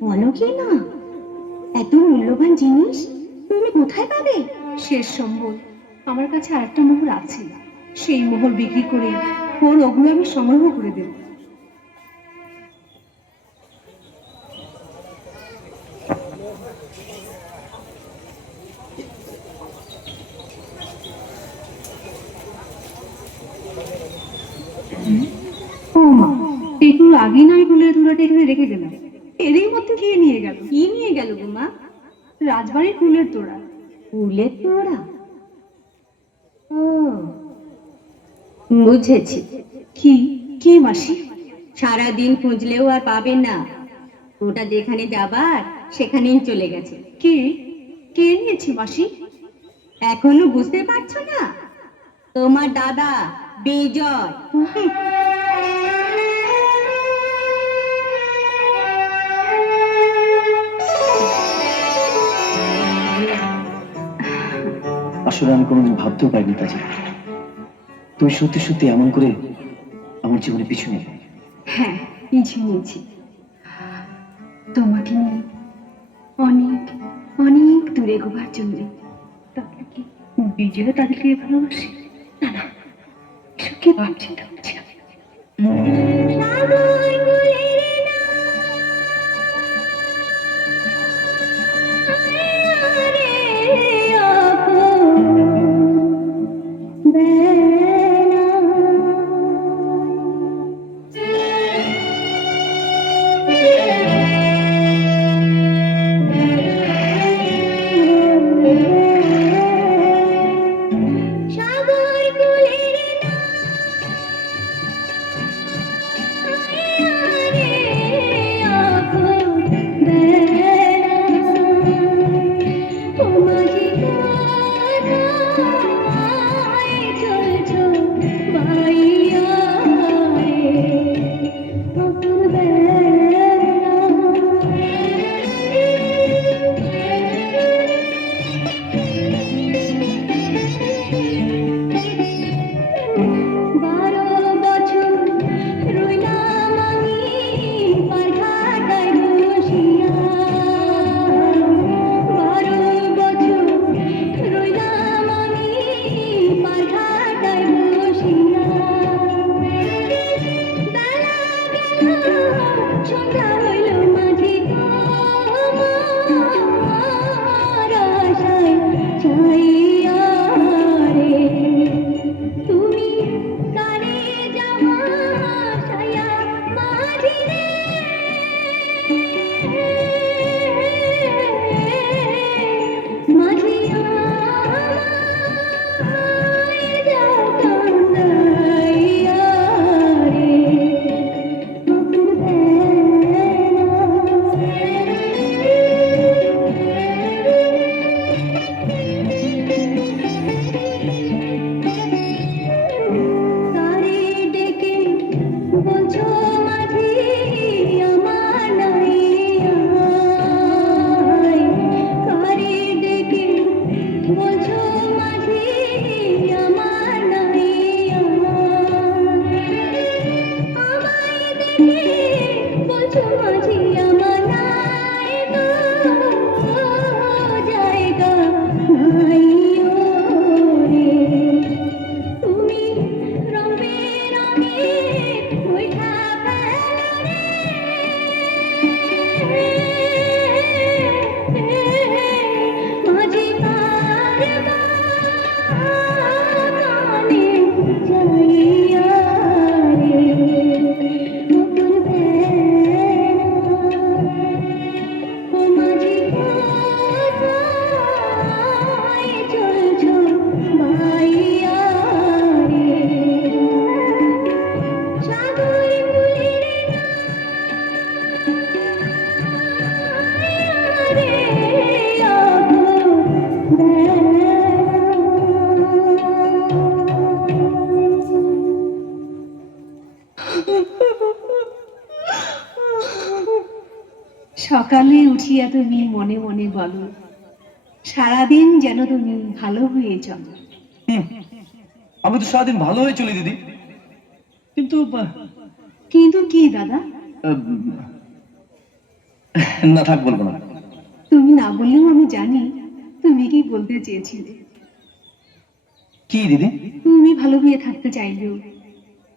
বলো কি না এত মূল্যবান জিনিস? তুমি কোথায় পাবে? শেষ সম্বল। আমার কাছে আরেকটা মোহর আছে। সেই মোহর বিক্রি করে ওর ওগুলো আমি সংগ্রহ করে দেব ও মা একটু আগে নয় ফুলের তুলাটা এখানে রেখে গেলাম এরই মধ্যে খেয়ে নিয়ে গেল কি নিয়ে গেল গো মা ফুলের তোড়া। ফুলের তোড়া? ও। বুঝেছি। কি? কি মাসি? সারাদিন খুঁজলেও আর পাবেন না। ওটা যেখানে যাবার সেখানেই চলে গেছে। কি? কে নিয়েছে মাসি? এখনও বুঝতে পারছ না? তোমার দাদা বিজয়। আসলে আমি কোনোদিন ভাবতেও পারিনি কাজে। তুই সত্যি সত্যি এমন করে আমার জীবনে পিছু নেবে হ্যাঁ পিছু নিয়েছি। তোমাকে নিয়ে অনেক অনেক দূরে গোবার জন্য তাহলে কি বিজয় তাদেরকে ভালোবাসে। না না এসব কি ভাবছি। না তুমি মনে মনে বলো সারাদিন যেন তুমি ভালো হয়ে হুম, আমি তো সারাদিন ভালো হয়ে চলি দিদি। কিন্তু কিন্তু কি দাদা? না থাক বলব না। তুমি না বললেও আমি জানি তুমি কি বলতে চেয়েছিলে। কি দিদি? তুমি ভালো হয়ে থাকতে চাইলেও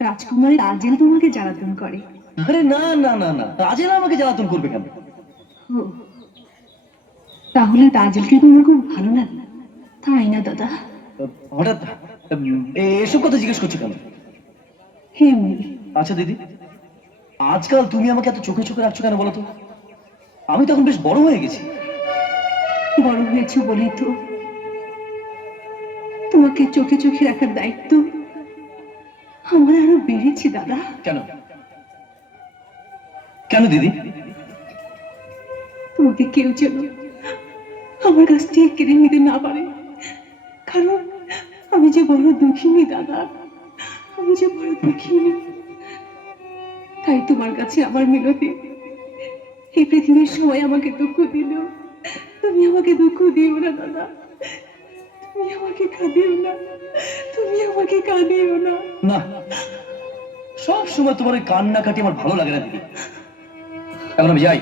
রাজকুমারের আজেল তোমাকে জ্বালাতন করে। আরে না না না না রাজেরা আমাকে জ্বালাতন করবে কেন? তাহলে তাজেলকে তোমার খুব ভালো লাগে। তাই না দাদা? হঠাৎ এসব কথা জিজ্ঞেস করছ কেন? হে আচ্ছা দিদি আজকাল তুমি আমাকে এত চোখে চোখে রাখছো কেন বলো তো? আমি তখন বেশ বড় হয়ে গেছি। বড় হয়েছে বলেই তো। তোমাকে চোখে চোখে রাখার দায়িত্ব আমার আরও বেড়েছে দাদা। কেন? কেন দিদি? তোমাকে কেউ যেন আমার কাছ থেকে কেড়ে নিতে না পারে। কারণ আমি যে বড় দুঃখিনী, দাদা। আমি যে বড় দুঃখিনী। তাই তোমার কাছে আমার মিনতি। এই পৃথিবীর সবাই আমাকে দুঃখ দিল তুমি আমাকে দুঃখ দিও না, দাদা। তুমি আমাকে কাঁদিও না। তুমি আমাকে কাঁদিও না। না, সব সময় তোমার ওই কান্না কাটি আমার ভালো লাগে না, দিদি। এখন আমি যাই।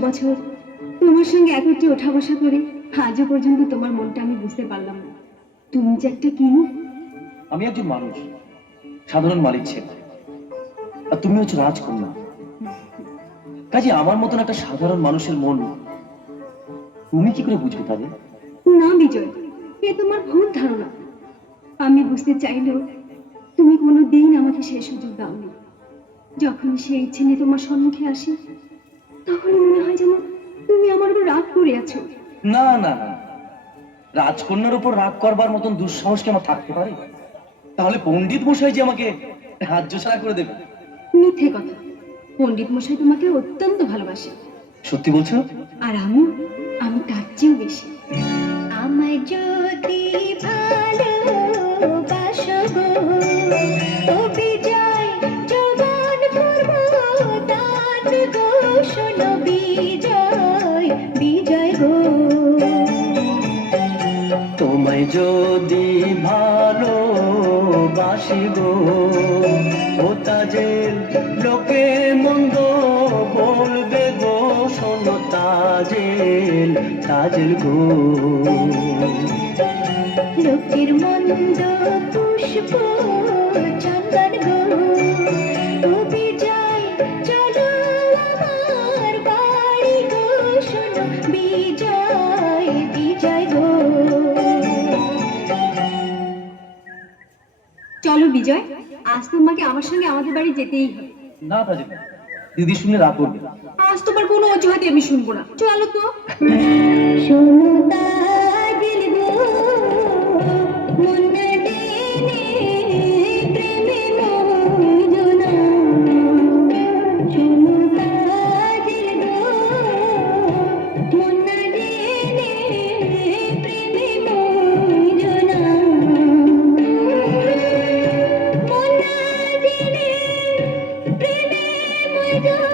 বছর। তোমার সঙ্গে একত্রে ওঠা বসা করে আজও পর্যন্ত তোমার মনটা আমি বুঝতে পারলাম না। তুমি যে একটা কি আমি একজন মানুষ সাধারণ মালিক ছেলে। আর তুমি হচ্ছে রাজকন্যা। কাজে আমার মতন একটা সাধারণ মানুষের মন তুমি কি করে বুঝবে তাদের? না বিজয় এ তোমার ভুল ধারণা। আমি বুঝতে চাইলেও তুমি কোনো দিন আমাকে সেই সুযোগ দাওনি। যখন সেই ইচ্ছে নিয়ে তোমার সম্মুখে আসি তখন মনে হয় যেন তুমি আমার উপর রাগ করে আছো না না না। রাজকন্যার উপর রাগ করবার মতন দুঃসাহস কি আমার থাকতে পারে? তাহলে পণ্ডিত মশাই যে আমাকে রাজ্য ছাড়া করে দেবে। মিথ্যে কথা। পণ্ডিত মশাই তোমাকে অত্যন্ত ভালোবাসে। সত্যি বলছো? আর আমি আমি তার চেয়েও বেশি। আমার আমায় যদি ভালোবাসো যদি ভালো বাসিব ও তাজের লোকে মন্দ বলবে গো, শোনো তাজেল তাজেল গো লোকের মন্দ পুষ্প বিজয় আজ তোমাকে আমার সঙ্গে আমাদের বাড়ি যেতেই হবে। না তাজেল দিদি শুনে রাগ করবে। আজ তোমার কোনো অজুহাতে আমি শুনব না। চলো তো do?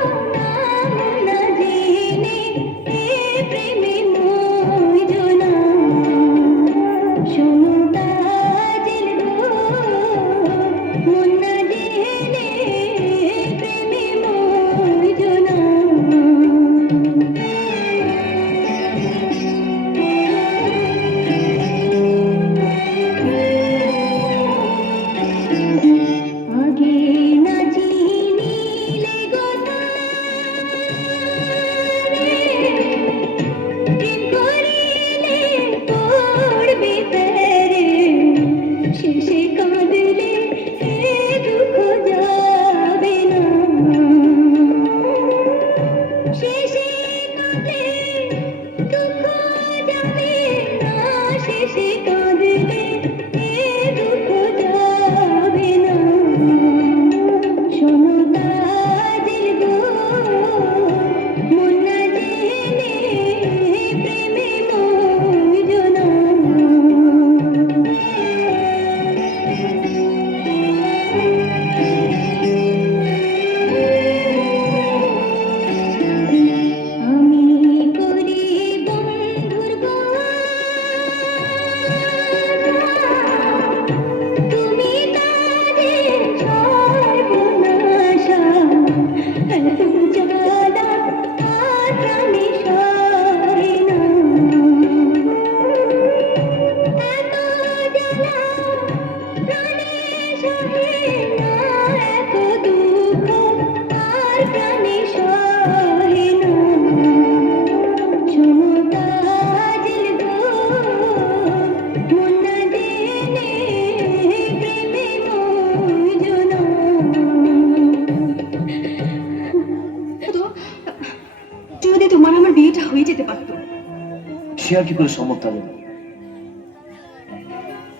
আর কি করে সম্ভব তাজেল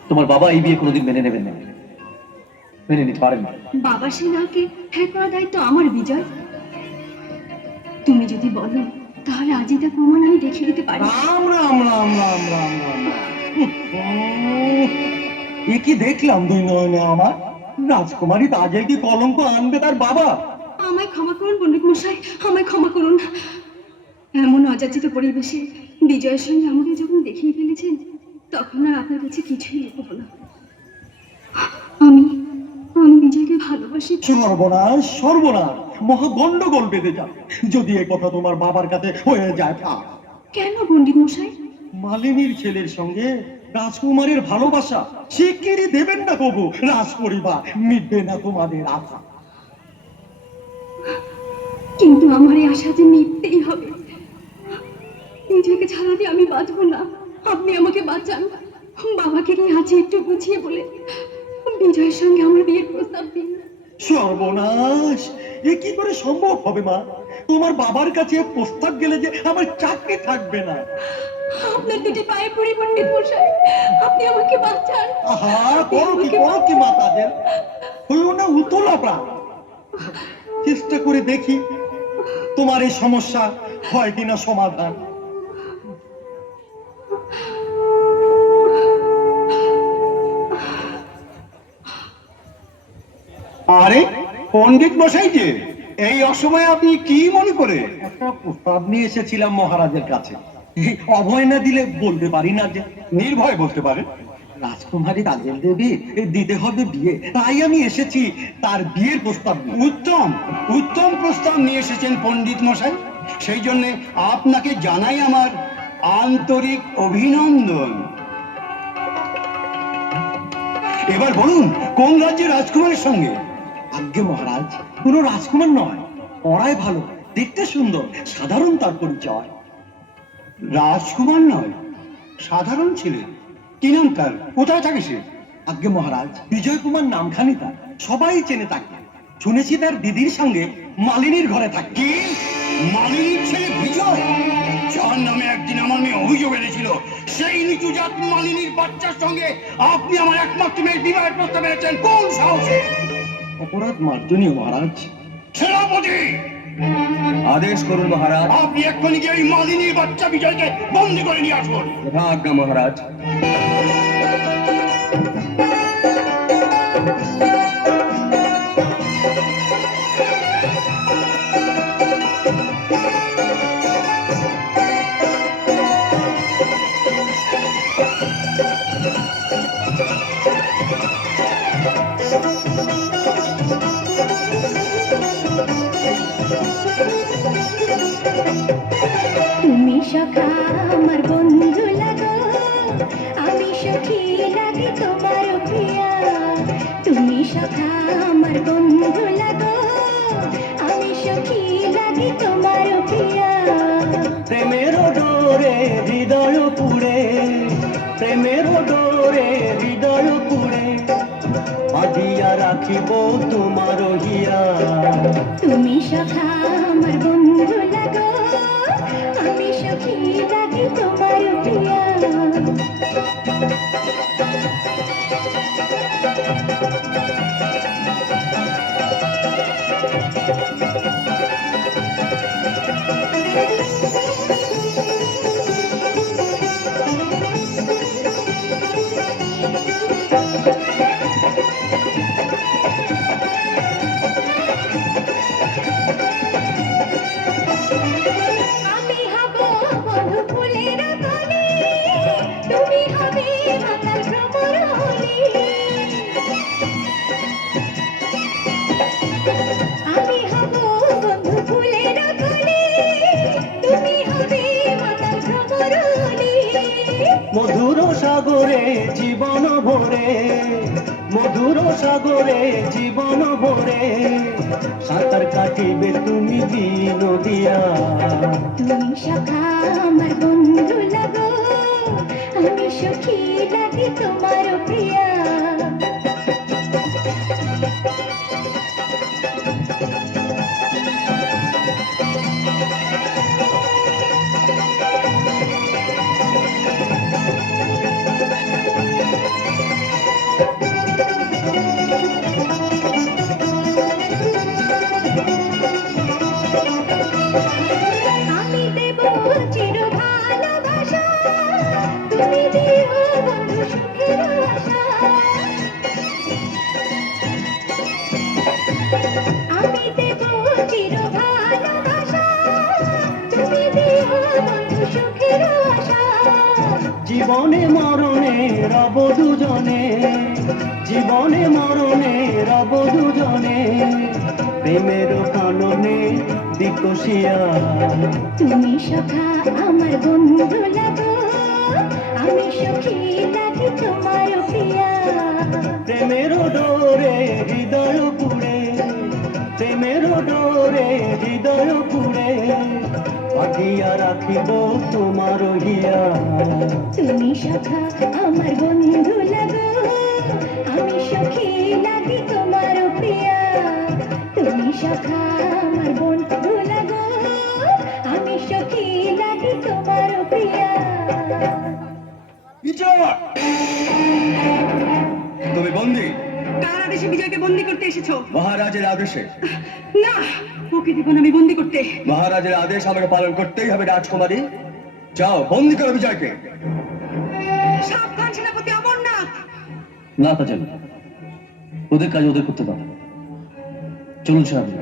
তোমার বাবা এই বিয়ে কোনোদিন মেনে নেবেন না। মেনে নিতে পারেন না। বাবা সে নাকে হ্যাঁ করার দায়িত্ব আমার বিজয়। তুমি যদি বলো তাহলে আজই তা প্রমাণ আমি দেখিয়ে দিতে পারি। এ কি দেখলাম দুই নয়নে আমার? রাজকুমারী তাজেল কি কলঙ্ক আনবে তার বাবা? আমায় ক্ষমা করুন পণ্ডিত মশাই আমায় ক্ষমা করুন। এমন অযাচিত পরিবেশে বিজয়ের সঙ্গে আমাকে যখন দেখিয়ে ফেলেছেন তখন আর আপনার কাছে কিছুই লুকবো না। আমি আমি বিজয়কে ভালোবাসি। সর্বনাশ সর্বনাশ মহা গন্ডগোল বেঁধে যাবে যদি এ কথা তোমার বাবার কাছে হয়ে যায় ফাঁস কেন পণ্ডিত মশাই? মালিনীর ছেলের সঙ্গে রাজকুমারের ভালোবাসা শিগগিরই দেবেন না কবু রাজ পরিবার মিটবে না তোমাদের আশা। কিন্তু আমার এই আশা যে মিটতেই হবে। নিজেকে ছাড়া দিয়ে আমি বাঁচবো না। আপনি আমাকে বাঁচান। বাবাকে নিয়ে আছে একটু বুঝিয়ে বলে বিজয়ের সঙ্গে আমার বিয়ের প্রস্তাব দিন। সর্বনাশ! এ কি করে সম্ভব হবে মা? তোমার বাবার কাছে প্রস্তাব গেলে যে আমার চাকরি থাকবে না। আপনার দুটি পায়ে পড়ি পণ্ডিত মশাই আপনি আমাকে বাঁচান। আহা করো কি করো কি মা তাদের। হইও না উতলা প্রাণ চেষ্টা করে দেখি তোমার এই সমস্যা হয় কিনা সমাধান। পণ্ডিত মশাই যে এই অসময়ে আপনি কি মনে করে? একটা প্রস্তাব নিয়ে এসেছিলাম মহারাজের কাছে। অভয় না দিলে বলতে পারি না যে। নির্ভয় বলতে পারেন রাজকুমারী রাজের দেবী দিতে হবে বিয়ে। তাই আমি এসেছি তার বিয়ের প্রস্তাব উত্তম উত্তম প্রস্তাব নিয়ে এসেছেন পণ্ডিত মশাই। সেই জন্য আপনাকে জানাই আমার আন্তরিক অভিনন্দন। এবার বলুন কোন রাজ্যের রাজকুমারের সঙ্গে? আজ্ঞে মহারাজ, কোনো রাজকুমার নয়। পড়ায় ভালো, দেখতে সুন্দর, সাধারণ তার পরিচয়। রাজকুমার নয়, সাধারণ ছেলে। কি নাম তার? কোথায় থাকে সে? আজ্ঞে মহারাজ বিজয় কুমার নামখানি তার। সবাই চেনে তাকে। শুনেছি তার দিদির সঙ্গে মালিনীর ঘরে থাকে। মালিনীর ছেলে বিজয়? যার নামে একদিন আমার মেয়ে অভিযোগ এনেছিল, সেই নিচু জাত মালিনীর বাচ্চার সঙ্গে আপনি আমার একমাত্র মেয়ের বিবাহের প্রস্তাব এনেছেন। কোন সাহসে? অপরাধ মার্জনীয় মহারাজ। সেনাপতি! আদেশ করুন মহারাজ। আপনি এক্ষুনি গিয়ে ওই মালিনীর বাচ্চা বিজয়কে বন্দি করে নিয়ে আসুন। যথা আজ্ঞা মহারাজ। বাঁধিয়া রাখিব তোমার হিয়া তুমি সখা আমার বন্ধু লাগো। আমি সখী লাগে তোমার প্রিয়া তুমি হবে মাতাল ভ্রমরহলি সাগরে জীবন ভরে। সাঁতার কাটিবে তুমি দিন দিয়া তুমি সখা আমার বন্ধু লাগো। জীবনে মরণে রব দুজনে জীবনে মরণে রব দুজনে প্রেমের কাননে বিকশিয়া তুমি সখা আমার বন্ধু লাগো আমি সখী লাগে তোমার প্রিয়া। প্রেমের ডোরে হৃদয় পুড়ে প্রেমের ডোরে হৃদয় পুড়ে। বাঁধিয়া রাখিব তোমার হিয়া। তুমি সখা আমার বন্ধু লাগো। আমি সখী লাগি তোমার প্রিয়া। তুমি সখা আমার বন্ধু লাগো। আমি সখী লাগি তোমার প্রিয়া। বিজয়! তুমি বন্দি? আদেশে বিজয়কে বন্দি করতে এসেছ? মহারাজের আদেশে। না ওকে দিব না আমি বন্দি করতে। মহারাজের আদেশ আমাকে পালন করতেই হবে রাজকুমারী। যাও বন্দি করো বিজয়কে। সাবধান সেনাপতি অমরনাথ। না তাজেল ওদের কাজ ওদের করতে দাও চলুন সেনাপতি।